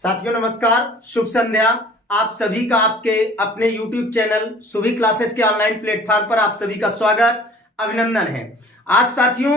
साथियों नमस्कार, शुभ संध्या। आप सभी का आपके अपने YouTube चैनल सुभी क्लासेस के ऑनलाइन प्लेटफॉर्म पर आप सभी का स्वागत, अभिनंदन है। आज साथियों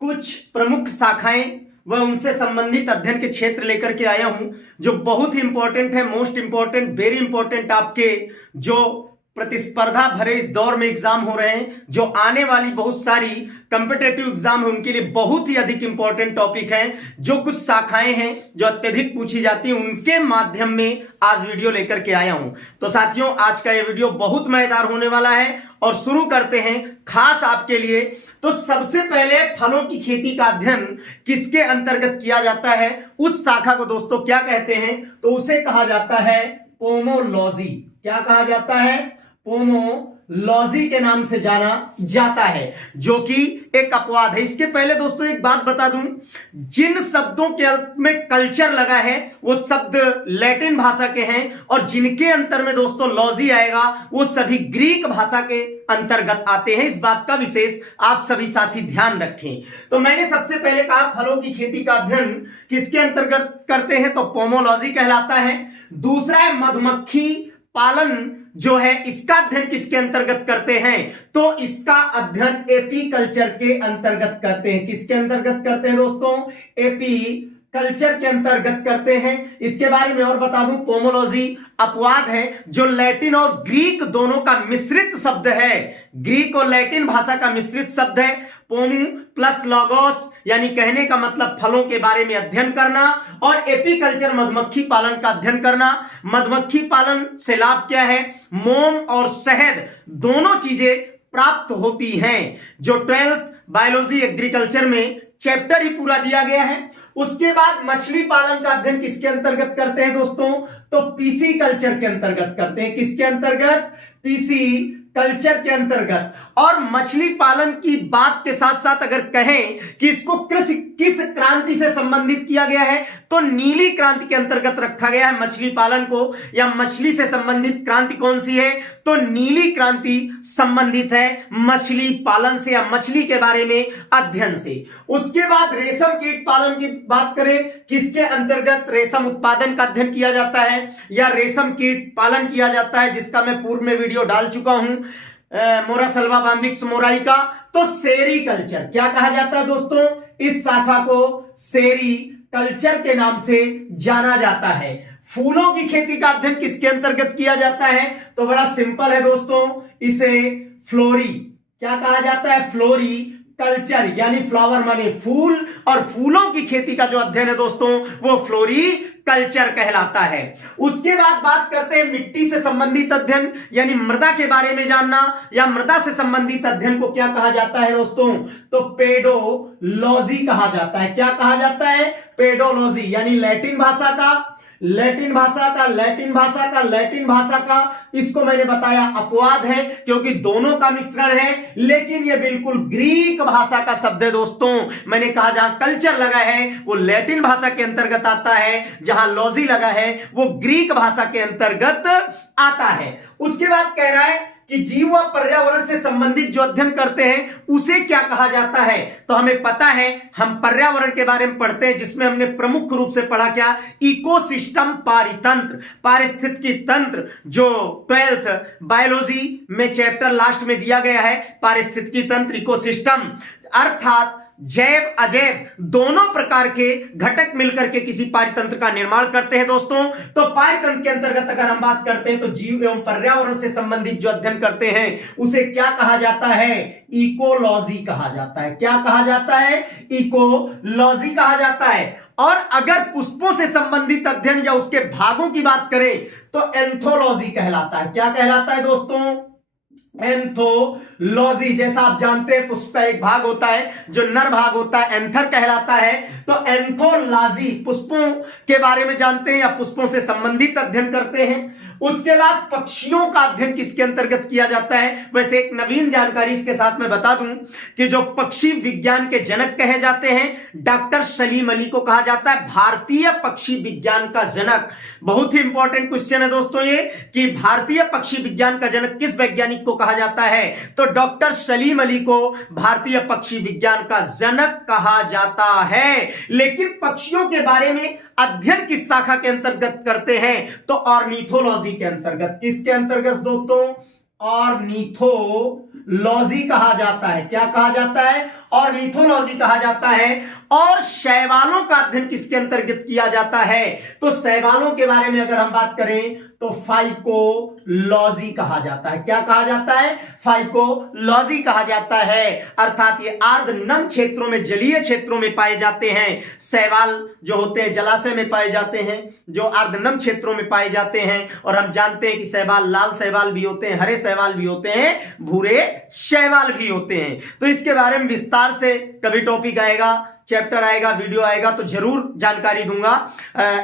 कुछ प्रमुख शाखाएं व उनसे संबंधित अध्ययन के क्षेत्र लेकर के आया हूं जो बहुत ही इंपॉर्टेंट है, मोस्ट इंपॉर्टेंट, वेरी इंपॉर्टेंट। आपके जो प्रतिस्पर्धा भरे इस दौर में एग्जाम हो रहे हैं, जो आने वाली बहुत सारी कॉम्पिटेटिव एग्जाम है, उनके लिए बहुत ही अधिक इंपॉर्टेंट टॉपिक हैं। जो कुछ शाखाएं हैं जो अत्यधिक पूछी जाती हैं, उनके माध्यम में आज वीडियो लेकर के आया हूं। तो साथियों आज का ये वीडियो बहुत मजेदार होने वाला है और शुरू करते हैं खास आपके लिए। तो सबसे पहले फलों की खेती का अध्ययन किसके अंतर्गत किया जाता है, उस शाखा को दोस्तों क्या कहते हैं? तो उसे कहा जाता है पोमोलॉजी। क्या कहा जाता है? पोमोलॉजी के नाम से जाना जाता है, जो कि एक अपवाद है। इसके पहले दोस्तों एक बात बता दूं, जिन शब्दों के अंत में कल्चर लगा है वो शब्द लैटिन भाषा के हैं, और जिनके अंतर में दोस्तों लॉजी आएगा वो सभी ग्रीक भाषा के अंतर्गत आते हैं। इस बात का विशेष आप सभी साथी ध्यान रखें। तो मैंने सबसे पहले कहा फलों की खेती का अध्ययन किसके अंतर्गत करते हैं, तो पोमोलॉजी कहलाता है। दूसरा है मधुमक्खी पालन, जो है इसका अध्ययन किसके अंतर्गत करते हैं, तो इसका अध्ययन एपीकल्चर के अंतर्गत करते हैं। किसके अंतर्गत करते हैं दोस्तों? एपीकल्चर के अंतर्गत करते हैं। इसके बारे में और बता दूं, पोमोलॉजी अपवाद है जो लैटिन और ग्रीक दोनों का मिश्रित शब्द है। ग्रीक और लैटिन भाषा का मिश्रित शब्द है। पोमू प्लस लॉगोस, यानी कहने का मतलब फलों के बारे में अध्ययन करना, और एपीकल्चर मधुमक्खी पालन का अध्ययन करना। मधुमक्खी पालन से लाभ क्या है? मोम और शहद दोनों चीजें प्राप्त होती हैं। जो 12th बायोलॉजी एग्रीकल्चर में चैप्टर ही पूरा दिया गया है। उसके बाद मछली पालन का अध्ययन किसके अंतर्गत करते हैं दोस्तों? तो पीसी कल्चर के अंतर्गत करते हैं। किसके अंतर्गत? पीसी कल्चर के अंतर्गत। और मछली पालन की बात के साथ साथ अगर कहें कि इसको किस क्रांति से संबंधित किया गया है, तो नीली क्रांति के अंतर्गत रखा गया है मछली पालन को। या मछली से संबंधित क्रांति कौन सी है? तो नीली क्रांति संबंधित है मछली पालन से, या मछली के बारे में अध्ययन से। उसके बाद रेशम कीट पालन की बात करें, किसके अंतर्गत रेशम उत्पादन का अध्ययन किया जाता है या रेशम कीट पालन किया जाता है, जिसका मैं पूर्व में वीडियो डाल चुका हूं, मोरा सल्वा बाम्बिक्स मोराई का। तो सेरीकल्चर क्या कहा जाता है दोस्तों? इस शाखा को सेरीकल्चर के नाम से जाना जाता है। फूलों की खेती का अध्ययन किसके अंतर्गत किया जाता है? तो बड़ा सिंपल है दोस्तों, इसे फ्लोरी क्या कहा जाता है? फ्लोरी कल्चर, यानी फ्लावर माने फूल, और फूलों की खेती का जो अध्ययन है दोस्तों वो फ्लोरी कल्चर कहलाता है। उसके बाद बात करते हैं मिट्टी से संबंधित अध्ययन, यानी मृदा के बारे में जानना, या मृदा से संबंधित अध्ययन को क्या कहा जाता है दोस्तों? तो पेडोलॉजी कहा जाता है। क्या कहा जाता है? पेडोलॉजी, यानी लैटिन भाषा का इसको मैंने बताया अपवाद है क्योंकि दोनों का मिश्रण है, लेकिन ये बिल्कुल ग्रीक भाषा का शब्द है दोस्तों। मैंने कहा जहां कल्चर लगा है वो लैटिन भाषा के अंतर्गत आता है, जहां लॉजी लगा है वो ग्रीक भाषा के अंतर्गत आता है। उसके बाद कह रहा है कि जीव व पर्यावरण से संबंधित जो अध्ययन करते हैं उसे क्या कहा जाता है? तो हमें पता है, हम पर्यावरण के बारे में पढ़ते हैं जिसमें हमने प्रमुख रूप से पढ़ा क्या? इकोसिस्टम, पारितंत्र, पारिस्थितिकी तंत्र, जो 12th बायोलॉजी में चैप्टर लास्ट में दिया गया है, पारिस्थितिकी तंत्र, इकोसिस्टम, अर्थात जैव अजैव दोनों प्रकार के घटक मिलकर के किसी पारितंत्र का निर्माण करते हैं दोस्तों। तो पारितंत्र के अंतर्गत अगर हम बात करते हैं तो जीव एवं पर्यावरण से संबंधित जो अध्ययन करते हैं उसे क्या कहा जाता है? इकोलॉजी कहा जाता है। क्या कहा जाता है? इकोलॉजी कहा जाता है। और अगर पुष्पों से संबंधित अध्ययन या उसके भागों की बात करें तो एंथोलॉजी कहलाता है। क्या कहलाता है दोस्तों? एंथोलॉजी। जैसा आप जानते हैं पुष्प का एक भाग होता है जो नर भाग होता है, एंथर कहलाता है। तो एंथोलॉजी पुष्पों के बारे में जानते हैं या पुष्पों से संबंधित अध्ययन करते हैं। उसके बाद पक्षियों का अध्ययन किसके अंतर्गत किया जाता है? वैसे एक नवीन जानकारी इसके साथ में बता दूं कि जो पक्षी विज्ञान के जनक कहे जाते हैं डॉक्टर सलीम अली को कहा जाता है भारतीय पक्षी विज्ञान का जनक। बहुत ही इंपॉर्टेंट क्वेश्चन है दोस्तों ये, कि भारतीय पक्षी विज्ञान का जनक किस वैज्ञानिक को कहा जाता है? तो डॉक्टर सलीम अली को भारतीय पक्षी विज्ञान का जनक कहा जाता है। लेकिन पक्षियों के बारे में अध्ययन किस शाखा के अंतर्गत करते हैं? तो ऑर्निथोलॉजी के अंतर्गत। किसके अंतर्गत दोस्तों? ऑर्निथोलॉजी कहा जाता है। क्या कहा जाता है? ऑर्निथोलॉजी कहा जाता है। और शैवालों का अध्ययन किसके अंतर्गत किया जाता है? तो शैवालों के बारे में अगर हम बात करें तो फाइकोलॉजी कहा जाता है। क्या कहा जाता है? फाइकोलॉजी कहा जाता है। अर्थात ये आर्द्र नम क्षेत्रों में, जलीय क्षेत्रों में पाए जाते हैं। शैवाल जो होते हैं जलाशय में पाए जाते हैं, जो आर्द्र नम क्षेत्रों में पाए जाते हैं। और हम जानते हैं कि शैवाल लाल शैवाल भी होते हैं, हरे शैवाल भी होते हैं, भूरे शैवाल भी होते हैं। तो इसके बारे में विस्तार से कभी टॉपिक आएगा, चैप्टर आएगा, वीडियो आएगा तो जरूर जानकारी दूंगा।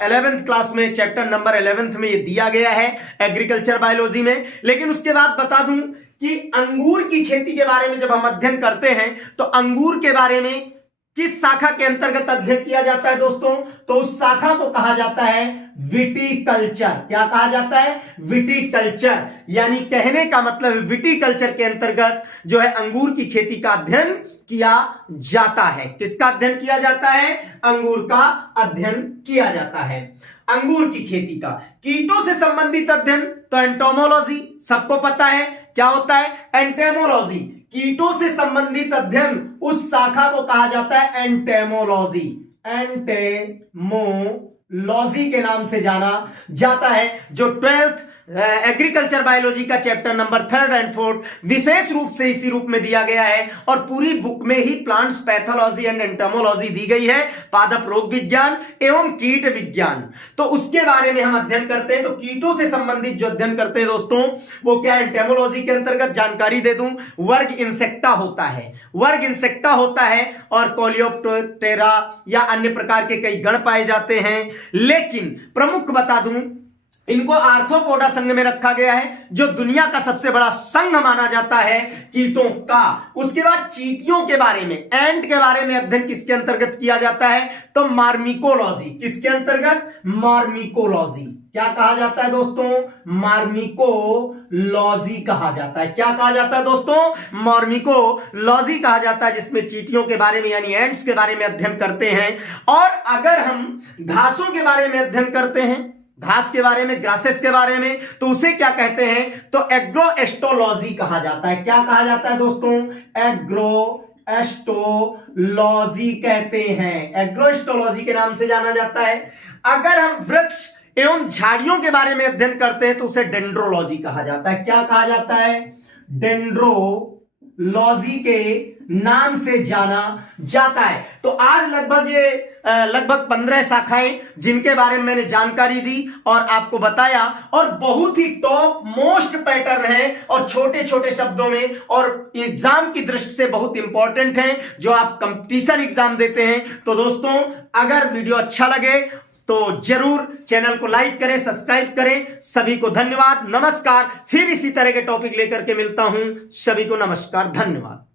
11th क्लास में चैप्टर नंबर 11th में ये दिया गया है एग्रीकल्चर बायोलॉजी में। लेकिन उसके बाद बता दूं कि अंगूर की खेती के बारे में जब हम अध्ययन करते हैं तो अंगूर के बारे में किस शाखा के अंतर्गत अध्ययन किया जाता है दोस्तों? तो उस शाखा को कहा जाता है विटिकल्चर। क्या कहा जाता है? विटिकल्चर। यानी कहने का मतलब विटिकल्चर के अंतर्गत जो है अंगूर की खेती का अध्ययन किया जाता है। किसका अध्ययन किया जाता है? अंगूर का अध्ययन किया जाता है। अंगूर की खेती का कीटों से संबंधित अध्ययन तो एंटोमोलॉजी, सबको पता है क्या होता है? एंटेमोलॉजी। कीटों से संबंधित अध्ययन उस शाखा को कहा जाता है एंटेमोलॉजी। एंटेमोलॉजी के नाम से जाना जाता है। जो 12th एग्रीकल्चर बायोलॉजी का chapter number 3rd and 4th विशेष रूप से इसी रूप में दिया गया है। और पूरी बुक में ही प्लांट्स पैथोलॉजी एंड एंटोमोलॉजी दी गई है, पादप रोग विज्ञान एवं कीट विज्ञान। तो उसके बारे में हम अध्ययन करते हैं। तो कीटों से संबंधित जो अध्ययन करते हैं दोस्तों वो क्या? एंटेमोलॉजी के अंतर्गत जानकारी दे दूं, वर्ग इंसेक्टा होता है। वर्ग इंसेक्टा होता है और कोलियोप्टेरा या अन्य प्रकार के कई गण पाए जाते हैं। लेकिन प्रमुख बता दूं, इनको आर्थ्रोपोडा संघ में रखा गया है, जो दुनिया का सबसे बड़ा संघ माना जाता है कीटों का। उसके बाद चींटियों के बारे में, एंट के बारे में अध्ययन किसके अंतर्गत किया जाता है? तो मार्मिकोलॉजी। किसके अंतर्गत? मार्मिकोलॉजी। क्या कहा जाता है दोस्तों? मार्मिकोलॉजी कहा जाता है। क्या कहा जाता है दोस्तों? मार्मिकोलॉजी कहा जाता है, जिसमें चींटियों के बारे में यानी एंट्स के बारे में अध्ययन करते हैं। और अगर हम घासों के बारे में अध्ययन करते हैं, घास के बारे में, ग्रासेस के बारे में, तो उसे क्या कहते हैं? तो एग्रोएस्टोलॉजी कहा जाता है। क्या कहा जाता है दोस्तों? एग्रोएस्टोलॉजी कहते हैं। एग्रोएस्टोलॉजी के नाम से जाना जाता है। अगर हम वृक्ष एवं झाड़ियों के बारे में अध्ययन करते हैं तो उसे डेंड्रोलॉजी कहा जाता है। क्या कहा जाता है? डेंड्रोलॉजी के नाम से जाना जाता है। तो आज लगभग 15 शाखाएं जिनके बारे में मैंने जानकारी दी और आपको बताया, और बहुत ही टॉप मोस्ट पैटर्न है और छोटे छोटे शब्दों में और एग्जाम की दृष्टि से बहुत इंपॉर्टेंट है जो आप कंपटीशन एग्जाम देते हैं। तो दोस्तों अगर वीडियो अच्छा लगे तो जरूर चैनल को लाइक करें, सब्सक्राइब करें। सभी को धन्यवाद, नमस्कार। फिर इसी तरह के टॉपिक लेकर के मिलता हूं। सभी को नमस्कार, धन्यवाद।